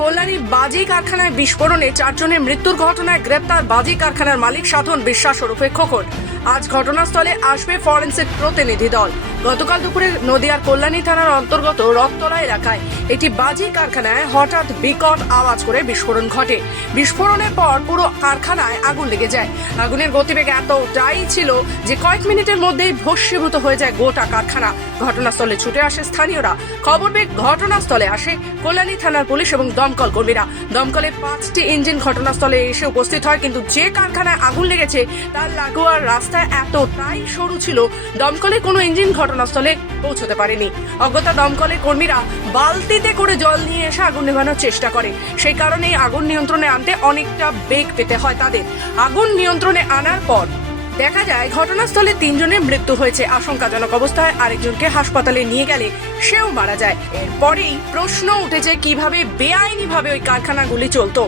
কল্যাণী বাজি কারখানায় বিস্ফোরণে 4 জনের মৃত্যুর ঘটনায় গ্রেপ্তার বাজি কারখানার মালিক সাধন বিশ্বাস ওরফে খোকন। আজ ঘটনাস্থলে আসবে ফরেন্সিক প্রতিনিধি দল। গতকাল দুপুরে নদিয়ার কল্যাণী থানার অন্তর্গত রথতলা এলাকায় একটি বাজি কারখানায় হঠাৎ বিকট আওয়াজ করে বিস্ফোরণ ঘটে। বিস্ফোরণের পর পুরো কারখানায় আগুন লেগে যায়। আগুনের গতিবেগ এতটাই ছিল যে কয়েক মিনিটের মধ্যেই ভস্মীভূত হয়ে যায় গোটা কারখানা। ঘটনাস্থলে ছুটে আসে স্থানীয়রা। খবর পেয়ে ঘটনাস্থলে আসে কল্যাণী থানার পুলিশ এবং দমকল কর্মীরা। দমকলে 5টি ইঞ্জিন ঘটনাস্থলে এসে উপস্থিত হয়, কিন্তু যে কারখানায় আগুন লেগেছে তার লাগোয়ার রাস্তা এতটাই সরু ছিল দমকলের কোনো ইঞ্জিন ঘটনাস্থলে পৌঁছতে পারেনি। অজ্ঞতা দমকলের কর্মীরা বালতিতে করে জল নিয়ে এসে আগুন নেভানোর চেষ্টা করে। সেই কারণেই আগুন নিয়ন্ত্রণে আনতে অনেকটা বেগ পেতে হয় তাদের। আগুন নিয়ন্ত্রণে আনার পর দেখা যায় ঘটনাস্থলে 3 জনের মৃত্যু হয়েছে। আশঙ্কাজনক অবস্থায় আরেকজনকে হাসপাতালে নিয়ে গেলে সেও মারা যায়। এরপরেই প্রশ্ন উঠেছে কিভাবে বেআইনিভাবে ওই কারখানাগুলি চলতো।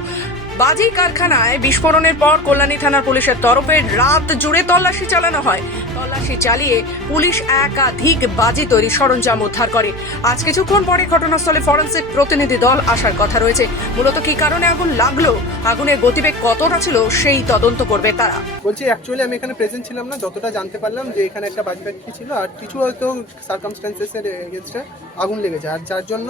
বাজি কারখানায় বিস্ফোরণের পর কল্যাণী থানার পুলিশের তরফে রাত জুড়ে তল্লাশি চালানো হয়। তল্লাশি চালিয়ে পুলিশ একাধিক বাজি তৈরি সরঞ্জাম উদ্ধার করে। আজ কিছুক্ষণ পরে ঘটনাস্থলে ফরেন্সিক প্রতিনিধি দল আসার কথা রয়েছে। মূলত কি কারণে আগুন লাগলো, আগুনের গতিবেগ কতটা ছিল সেই তদন্ত করবে তারা। বলছি অ্যাকচুয়ালি আমি এখানে প্রেজেন্ট ছিলাম না, যতটা জানতে পারলাম যে এখানে একটা বাজি ফ্যাক্টরি ছিল আর কিছু হয়তো সার্কামস্ট্যান্সেসের এগেনস্টে আগুন লেগেছে, আর যার জন্য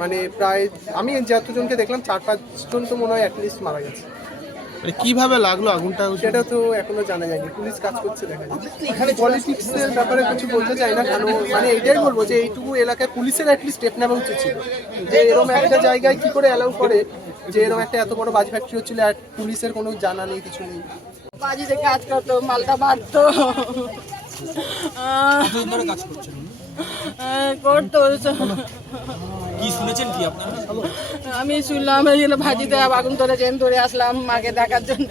মানে প্রায় আমি যতজনকে দেখলাম 4-5 জন তো মনে হয় অ্যাটলিস্ট মারা গেছে। মানে কিভাবে লাগলো আগুনটা সেটা তো এখনো জানা যায়নি, পুলিশ কাজ করছে দেখা যাচ্ছে। এখানে পলিটিক্সের ব্যাপারে কিছু বলতে চাই না, কারণ মানে এটাই বলবো যে এইটুকু এলাকায় পুলিশের অ্যাটলিস্ট স্টেপ নেওয়া উচিত ছিল যে এরকম একটা জায়গায় কি করে অ্যালাউ করে যে এরকম একটা এত বড় বাজি ফ্যাক্টরি হচ্ছিল আর পুলিশের কোনো জানা নেই, কিছু নেই। বাজিতে কাজ করতো, মালটা বাড়তো করতো। কি শুনেছেন কি আপনারা? আমি শুনলাম ভাজিতে আগুন ধরে আসলাম মাকে দেখার জন্য।